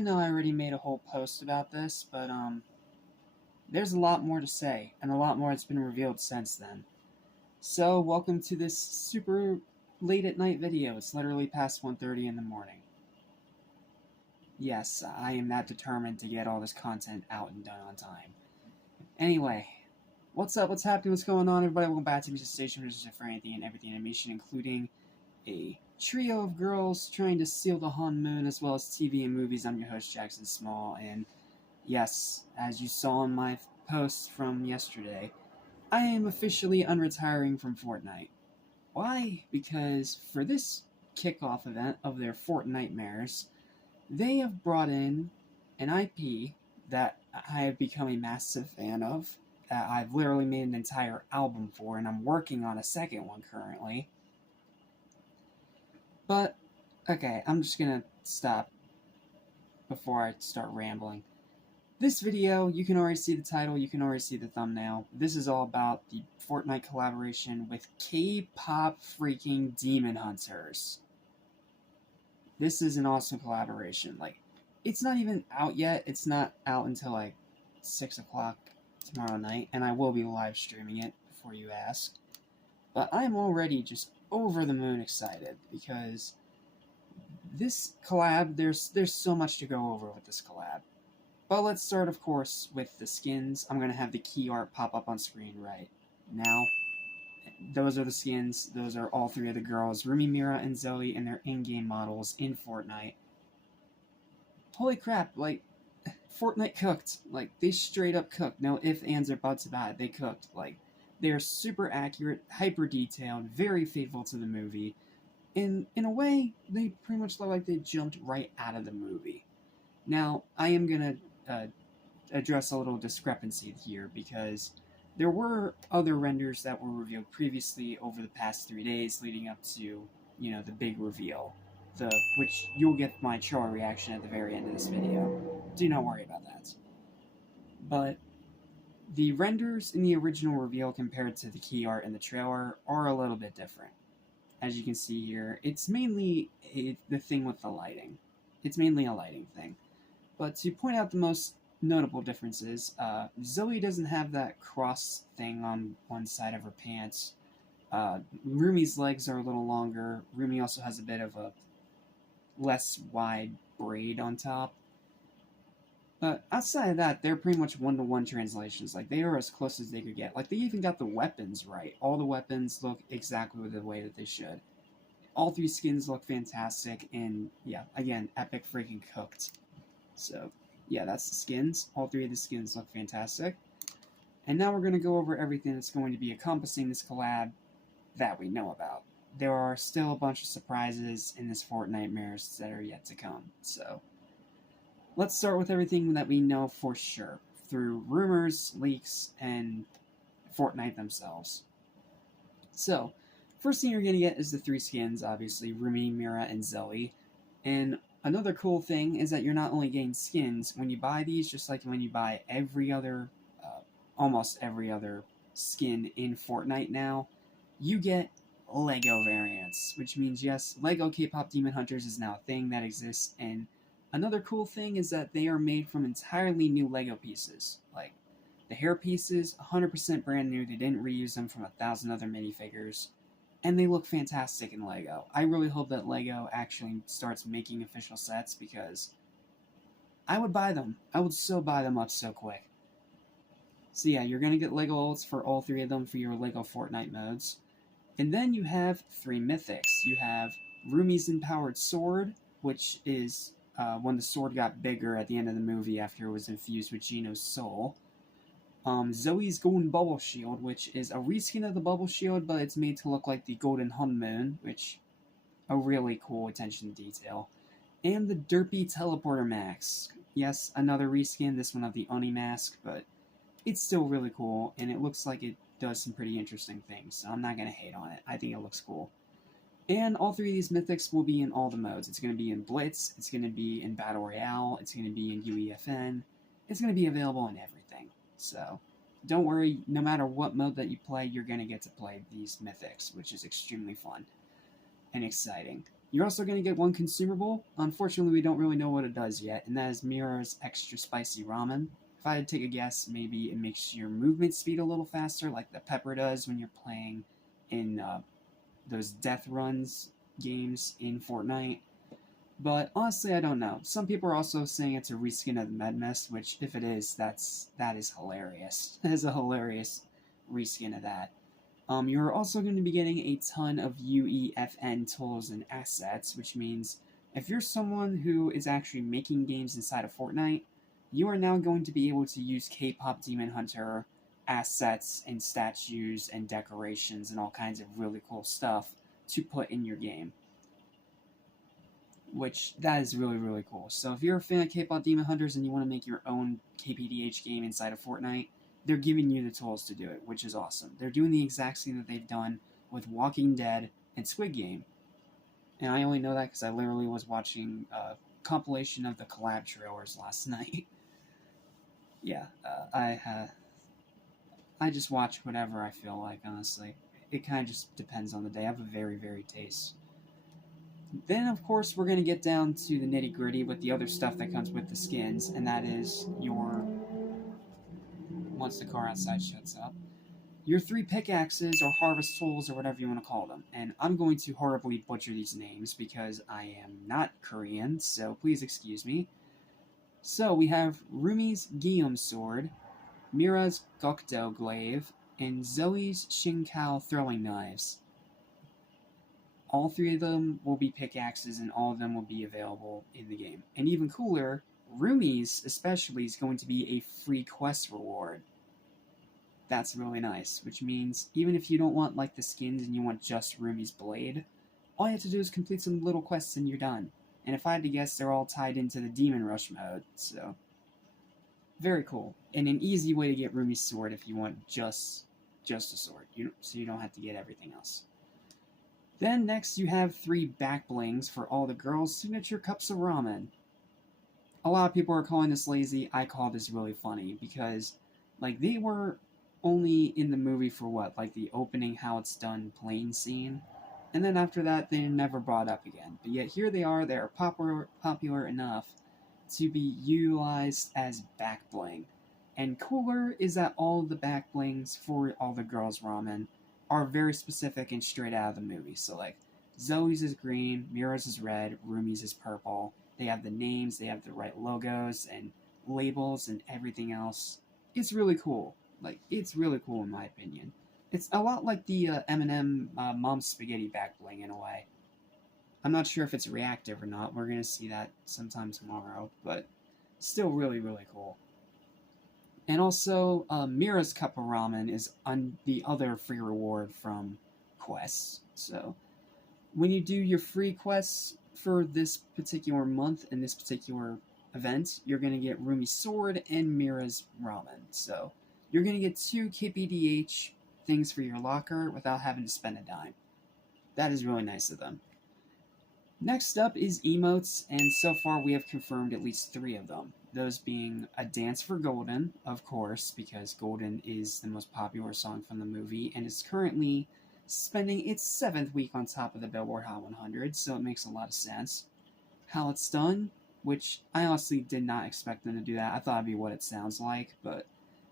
I know I already made a whole post about this, but there's a lot more to say, and a lot more that's been revealed since then. So, welcome to this super late at night video. It's literally past 1:30 in the morning. Yes, I am that determined to get all this content out and done on time. Anyway, what's up, what's happening, what's going on, everybody? Welcome back to Music Station, which is for anything and everything animation, including a trio of girls trying to seal the Han Moon, as well as TV and movies. I'm your host, Jackson Small, and yes, as you saw in my post from yesterday, I am officially unretiring from Fortnite. Why? Because for this kickoff event of their Fortnitemares, they have brought in an IP that I have become a massive fan of, that I've literally made an entire album for, and I'm working on a second one currently. But, okay, I'm just gonna stop before I start rambling. This video, you can already see the title, you can already see the thumbnail. This is all about the Fortnite collaboration with K-Pop freaking Demon Hunters. This is an awesome collaboration. Like, it's not even out yet. It's not out until like 6 o'clock tomorrow night, and I will be live streaming it before you ask. But I'm already just over the moon excited because this collab, there's so much to go over with this collab. But let's start, of course, with the skins. I'm going to have the key art pop up on screen right now. Those are the skins. Those are all three of the girls, Rumi, Mira, and Zoe, and their in-game models in Fortnite. Holy crap, like, Fortnite cooked. Like, they straight up cooked. No ifs, ands, or buts about it. They cooked. Like, they're super accurate, hyper detailed, very faithful to the movie. In a way, they pretty much look like they jumped right out of the movie. Now, I am going to address a little discrepancy here, because there were other renders that were revealed previously over the past 3 days leading up to, the big reveal, which you'll get my trailer reaction at the very end of this video. Do not worry about that. But the renders in the original reveal compared to the key art in the trailer are a little bit different. As you can see here, it's mainly the thing with the lighting. It's mainly a lighting thing. But to point out the most notable differences, Zoe doesn't have that cross thing on one side of her pants. Rumi's legs are a little longer. Rumi also has a bit of a less wide braid on top. But outside of that, they're pretty much one-to-one translations. Like, they are as close as they could get. Like, they even got the weapons right. All the weapons look exactly the way that they should. All three skins look fantastic, and yeah, again, epic freaking cooked. So, yeah, that's the skins. All three of the skins look fantastic. And now we're going to go over everything that's going to be encompassing this collab that we know about. There are still a bunch of surprises in this Fortnitemares that are yet to come. So, let's start with everything that we know for sure, through rumors, leaks, and Fortnite themselves. So, first thing you're going to get is the three skins, obviously, Rumi, Mira, and Zoe. And another cool thing is that you're not only getting skins when you buy these, just like when you buy every other, almost every other skin in Fortnite now, you get Lego variants, which means, yes, Lego K-Pop Demon Hunters is now a thing that exists, and another cool thing is that they are made from entirely new Lego pieces. Like, the hair pieces, 100% brand new, they didn't reuse them from 1,000 other minifigures. And they look fantastic in Lego. I really hope that Lego actually starts making official sets, because I would buy them. I would so buy them up so quick. So yeah, you're going to get Lego ults for all three of them for your Lego Fortnite modes. And then you have three Mythics. You have Rumi's Empowered Sword, which is when the sword got bigger at the end of the movie after it was infused with Gino's soul. Zoe's Golden Bubble Shield, which is a reskin of the Bubble Shield, but it's made to look like the Golden Han Moon, which a really cool attention to detail. And the Derpy Teleporter Mask. Yes, another reskin, this one of the Oni mask, but it's still really cool, and it looks like it does some pretty interesting things, so I'm not going to hate on it. I think it looks cool. And all three of these Mythics will be in all the modes. It's going to be in Blitz, it's going to be in Battle Royale, it's going to be in UEFN, it's going to be available in everything. So, don't worry, no matter what mode that you play, you're going to get to play these Mythics, which is extremely fun and exciting. You're also going to get one consumable. Unfortunately, we don't really know what it does yet, and that is Mira's Extra Spicy Ramen. If I had to take a guess, maybe it makes your movement speed a little faster, like the pepper does when you're playing in those death runs games in Fortnite. But honestly, I don't know. Some people are also saying it's a reskin of the Medmist, which, if it is, that is hilarious. That is a hilarious reskin of that. You're also going to be getting a ton of UEFN tools and assets, which means if you're someone who is actually making games inside of Fortnite, you are now going to be able to use KPop Demon Hunter assets and statues and decorations and all kinds of really cool stuff to put in your game. Which, that is really, really cool. So if you're a fan of KPop Demon Hunters and you want to make your own KPDH game inside of Fortnite, they're giving you the tools to do it, which is awesome. They're doing the exact same that they've done with Walking Dead and Squid Game. And I only know that because I literally was watching a compilation of the collab trailers last night. Yeah, I just watch whatever I feel like, honestly. It kind of just depends on the day. I have a very varied taste. Then, of course, we're going to get down to the nitty-gritty with the other stuff that comes with the skins, and that is your... Once the car outside shuts up, your 3 pickaxes or harvest tools or whatever you want to call them. And I'm going to horribly butcher these names because I am not Korean, so please excuse me. So we have Rumi's Guillaume Sword, Mira's Gokdo Glaive, and Zoe's Shinkao Throwing Knives. All 3 of them will be pickaxes, and all of them will be available in the game. And even cooler, Rumi's especially is going to be a free quest reward. That's really nice, which means even if you don't want like the skins and you want just Rumi's blade, all you have to do is complete some little quests and you're done. And if I had to guess, they're all tied into the Demon Rush mode, so very cool. And an easy way to get Rumi's sword if you want just a sword, so you don't have to get everything else. Then next you have 3 back blings for all the girls' signature cups of ramen. A lot of people are calling this lazy. I call this really funny because like they were only in the movie for what, like the opening how it's done plane scene, and then after that they're never brought up again. But yet here they are popular enough to be utilized as back bling. And cooler is that all the back blings for all the girls' ramen are very specific and straight out of the movie. So like Zoe's is green, Mira's is red, Rumi's is purple. They have the names, they have the right logos and labels and everything else. It's really cool. Like, it's really cool in my opinion. It's a lot like the M&M Mom's Spaghetti back bling in a way. I'm not sure if it's reactive or not. We're going to see that sometime tomorrow, but still really, really cool. And also, Mira's Cup of Ramen is the other free reward from quests. So, when you do your free quests for this particular month and this particular event, you're going to get Rumi's Sword and Mira's Ramen. So, you're going to get 2 KPDH things for your locker without having to spend a dime. That is really nice of them. Next up is emotes, and so far we have confirmed at least 3 of them. Those being A Dance for Golden, of course, because Golden is the most popular song from the movie, and is currently spending its 7th week on top of the Billboard Hot 100, so it makes a lot of sense. How It's Done, which I honestly did not expect them to do that. I thought it'd be What It Sounds Like, but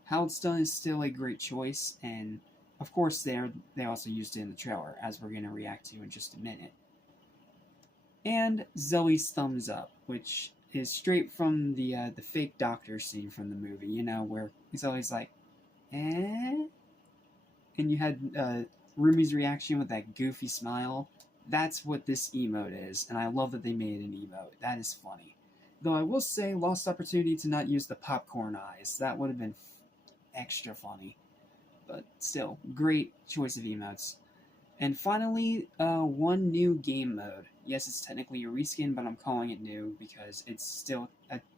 How It's Done is still a great choice, and of course they also used it in the trailer, as we're going to react to in just a minute. And Zoe's Thumbs Up, which is straight from the fake doctor scene from the movie, you know, where he's always like, eh? And you had Rumi's reaction with that goofy smile. That's what this emote is, and I love that they made an emote. That is funny. Though I will say, lost opportunity to not use the popcorn eyes. That would have been extra funny. But still, great choice of emotes. And finally, one new game mode. Yes, it's technically a reskin, but I'm calling it new because it's still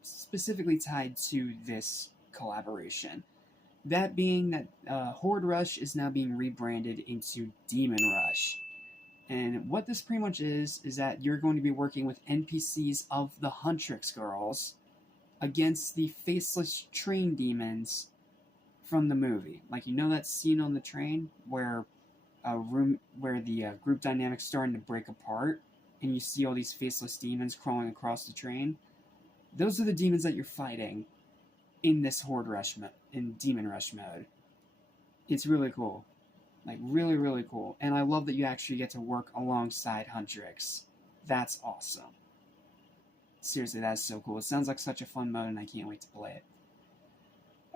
specifically tied to this collaboration. That being that Horde Rush is now being rebranded into Demon Rush. And what this pretty much is that you're going to be working with NPCs of the Huntrix girls against the faceless train demons from the movie. Like, you know that scene on the train where the group dynamic's starting to break apart? and you see all these faceless demons crawling across the train, those are the demons that you're fighting in this Horde Rush in Demon Rush mode. It's really cool. Like, really, really cool. And I love that you actually get to work alongside Huntrix. That's awesome. Seriously, that's so cool. It sounds like such a fun mode, and I can't wait to play it.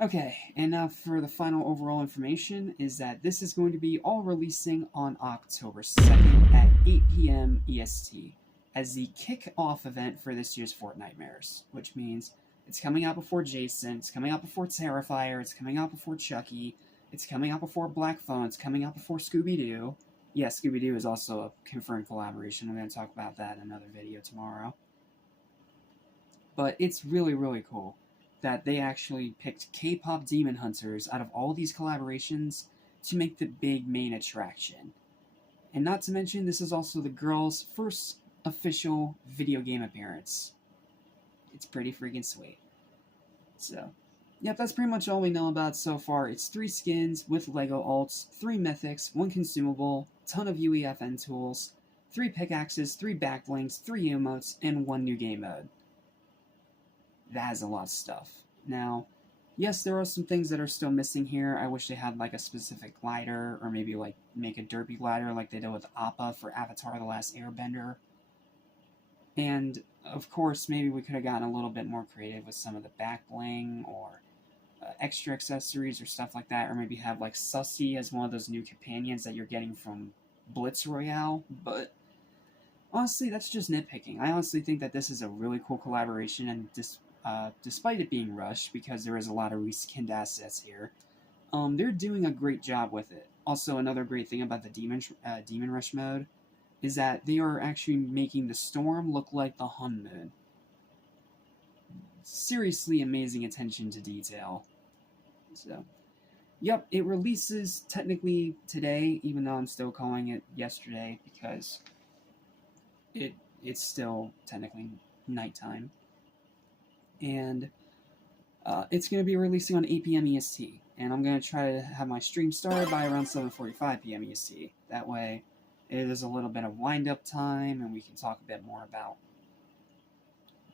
Okay, and now for the final overall information is that this is going to be all releasing on October 2nd at 8 p.m. EST as the kick-off event for this year's Fortnitemares, which means it's coming out before Jason, it's coming out before Terrifier, it's coming out before Chucky, it's coming out before Black Phone, it's coming out before Scooby-Doo. Yeah, Scooby-Doo is also a confirmed collaboration. I'm going to talk about that in another video tomorrow. But it's really, really cool that they actually picked KPop Demon Hunters out of all these collaborations to make the big main attraction. And not to mention, this is also the girls' first official video game appearance. It's pretty freaking sweet. So, yep, that's pretty much all we know about so far. It's 3 skins with Lego alts, 3 mythics, 1 consumable, ton of UEFN tools, 3 pickaxes, 3 backblings, 3 emotes, and 1 new game mode. That has a lot of stuff. Now, yes, there are some things that are still missing here. I wish they had like a specific glider, or maybe like make a derpy glider like they did with Appa for Avatar: The Last Airbender. And of course, maybe we could have gotten a little bit more creative with some of the back bling or extra accessories or stuff like that, or maybe have like Sussy as one of those new companions that you're getting from Blitz Royale. But honestly, that's just nitpicking. I honestly think that this is a really cool collaboration, and despite it being rushed, because there is a lot of reskinned assets here, they're doing a great job with it. Also, another great thing about the Demon Rush mode is that they are actually making the storm look like the Hun Moon. Seriously amazing attention to detail. So, yep, it releases technically today, even though I'm still calling it yesterday, because it's still technically nighttime. And it's going to be releasing on 8 p.m. EST. And I'm going to try to have my stream started by around 7:45 p.m. EST. That way, there's a little bit of wind-up time, and we can talk a bit more about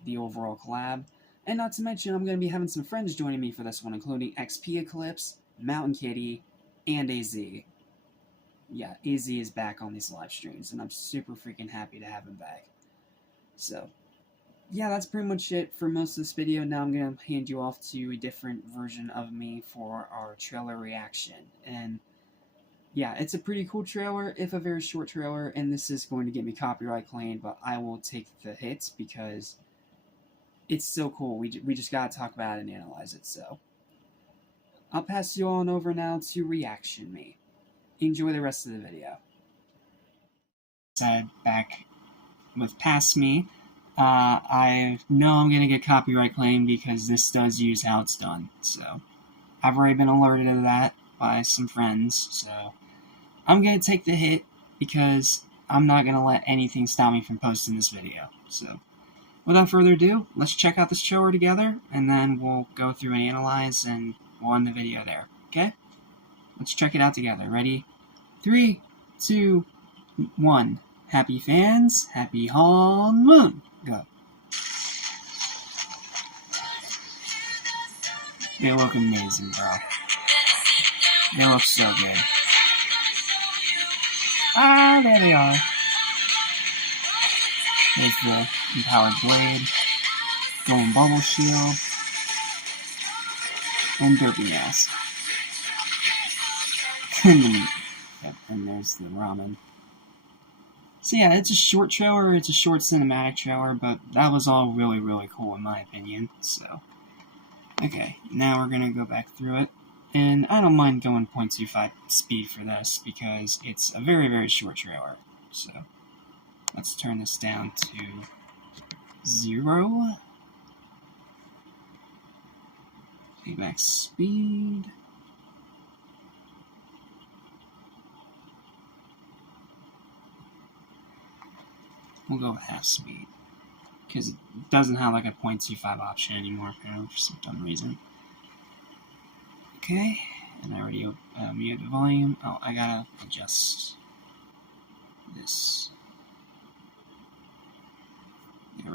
the overall collab. And not to mention, I'm going to be having some friends joining me for this one, including XP Eclipse, Mountain Kitty, and AZ. Yeah, AZ is back on these live streams, and I'm super freaking happy to have him back. So, yeah, that's pretty much it for most of this video. Now I'm going to hand you off to a different version of me for our trailer reaction. And yeah, it's a pretty cool trailer, if a very short trailer, and this is going to get me copyright claimed, but I will take the hits because it's so cool. We just got to talk about it and analyze it. So I'll pass you on over now to Reaction Me. Enjoy the rest of the video. Back with Pass Me. I know I'm going to get copyright claim because this does use how it's done. So I've already been alerted of that by some friends. So I'm going to take the hit because I'm not going to let anything stop me from posting this video. So without further ado, let's check out this trailer together, and then we'll go through and analyze, and we'll end the video there. Okay? Let's check it out together. Ready? 3, 2, 1. Happy fans, happy Hun Moon. Go. They look amazing, bro. They look so good. Ah, there they are. There's the empowered blade, golden bubble shield, and derpy mask. And there's the ramen. So yeah, it's a short trailer, it's a short cinematic trailer, but that was all really, really cool in my opinion, so. Okay, now we're gonna go back through it, and I don't mind going 0.25 speed for this, because it's a very, very short trailer, so. Let's turn this down to 0. Playback speed. We'll go with half speed, because it doesn't have like a 0.25 option anymore, apparently, for some dumb reason. Okay, and I already muted the volume. Oh, I gotta adjust this.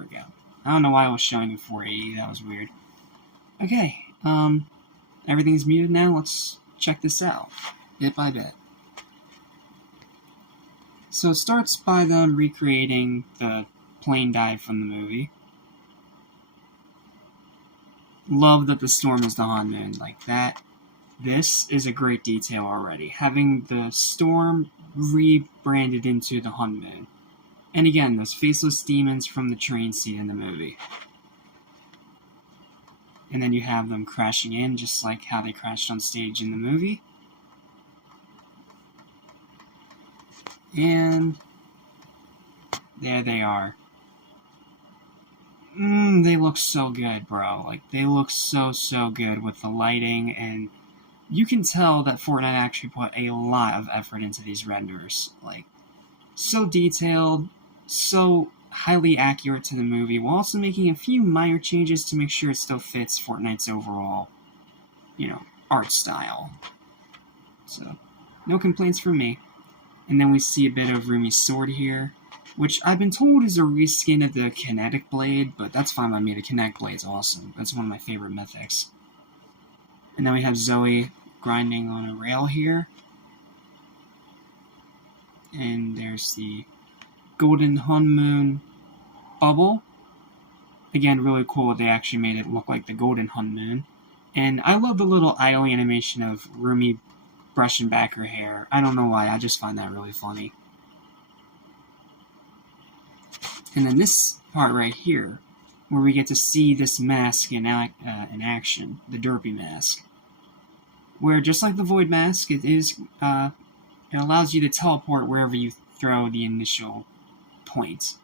we go. I don't know why I was showing in 480, that was weird. Okay, everything's muted now, let's check this out, bit by bit. So it starts by them recreating the plane dive from the movie. Love that the storm is the Han Moon, like that. This is a great detail already, having the storm rebranded into the Han Moon. And again, those faceless demons from the train scene in the movie. And then you have them crashing in, just like how they crashed on stage in the movie. And there they are. They look so good, bro. Like, they look so good with the lighting, and you can tell that Fortnite actually put a lot of effort into these renders. Like, so detailed, so highly accurate to the movie, while also making a few minor changes to make sure it still fits Fortnite's overall, art style. So, no complaints from me. And then we see a bit of Rumi's sword here, which I've been told is a reskin of the kinetic blade, but that's fine by me. The kinetic blade's awesome. That's one of my favorite mythics. And then we have Zoe grinding on a rail here. And there's the golden Han Moon bubble. Again, really cool they actually made it look like the golden Han Moon. And I love the little idling animation of Rumi brushing back her hair. I don't know why, I just find that really funny. And then this part right here, where we get to see this mask in action, the Derpy mask. Where, just like the Void mask, it allows you to teleport wherever you throw the initial point,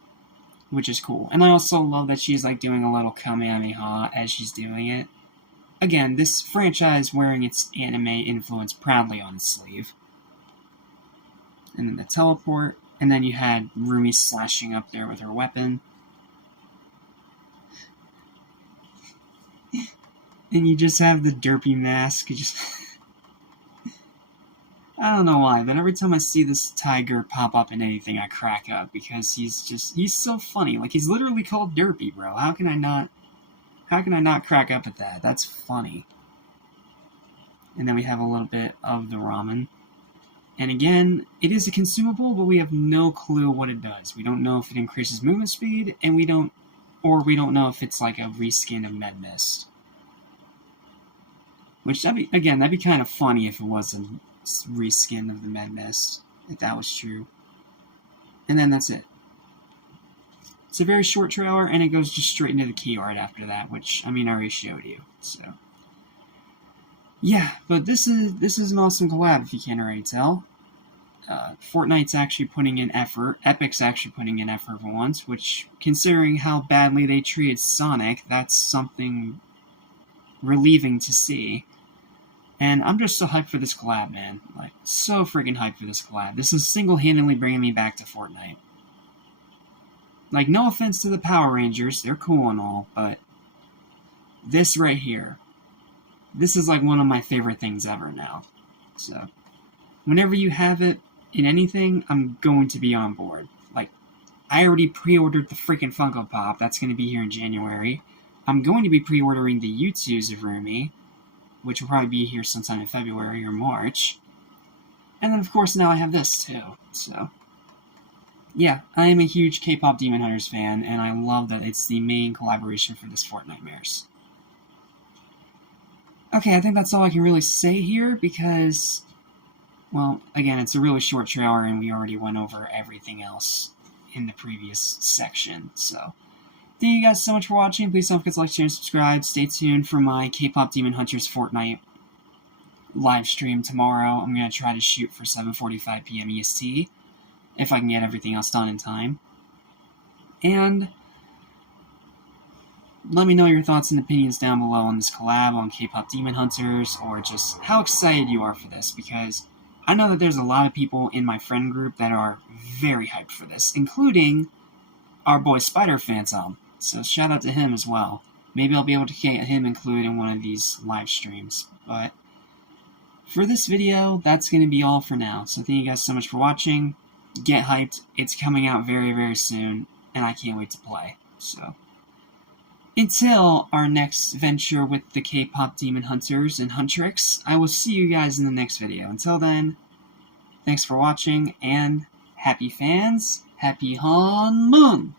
which is cool. And I also love that she's like doing a little Kamehameha as she's doing it. Again, this franchise wearing its anime influence proudly on its sleeve. And then the teleport, and then you had Rumi slashing up there with her weapon. And you just have the Derpy mask, I don't know why, but every time I see this tiger pop up in anything, I crack up, because he's so funny. Like, he's literally called Derpy, bro. How can I not crack up at that? That's funny. And then we have a little bit of the ramen. And again, it is a consumable, but we have no clue what it does. We don't know if it increases movement speed, and we don't know if it's like a reskin of Med Mist. Which, that'd be kind of funny if it was a reskin of the Med Mist, if that was true. And then that's it. It's a very short trailer, and it goes just straight into the key art after that, which, I already showed you, so. Yeah, but this is an awesome collab, if you can't already tell. Fortnite's actually putting in effort. Epic's actually putting in effort for once, which, considering how badly they treated Sonic, that's something relieving to see. And I'm just so hyped for this collab, man. Like, so freaking hyped for this collab. This is single-handedly bringing me back to Fortnite. Like, no offense to the Power Rangers, they're cool and all, but this right here, this is like one of my favorite things ever now. So, whenever you have it in anything, I'm going to be on board. Like, I already pre-ordered the freaking Funko Pop, that's going to be here in January. I'm going to be pre-ordering the U2s of Rumi, which will probably be here sometime in February or March. And then, of course, now I have this, too. So, yeah, I am a huge K-Pop Demon Hunters fan, and I love that it's the main collaboration for this Fortnitemares. Okay, I think that's all I can really say here, because, well, again, it's a really short trailer, and we already went over everything else in the previous section, so. Thank you guys so much for watching. Please don't forget to like, share, and subscribe. Stay tuned for my K-Pop Demon Hunters Fortnite live stream tomorrow. I'm going to try to shoot for 7:45 p.m. EST, if I can get everything else done in time. And let me know your thoughts and opinions down below on this collab on K-Pop Demon Hunters, or just how excited you are for this, because I know that there's a lot of people in my friend group that are very hyped for this, including our boy Spider Phantom. So shout out to him as well. Maybe I'll be able to get him included in one of these live streams. But for this video, that's going to be all for now. So thank you guys so much for watching. Get hyped. It's coming out very, very soon, and I can't wait to play. So, until our next venture with the K-Pop Demon Hunters and Huntrix, I will see you guys in the next video. Until then, thanks for watching, and happy fans, happy Hanmun!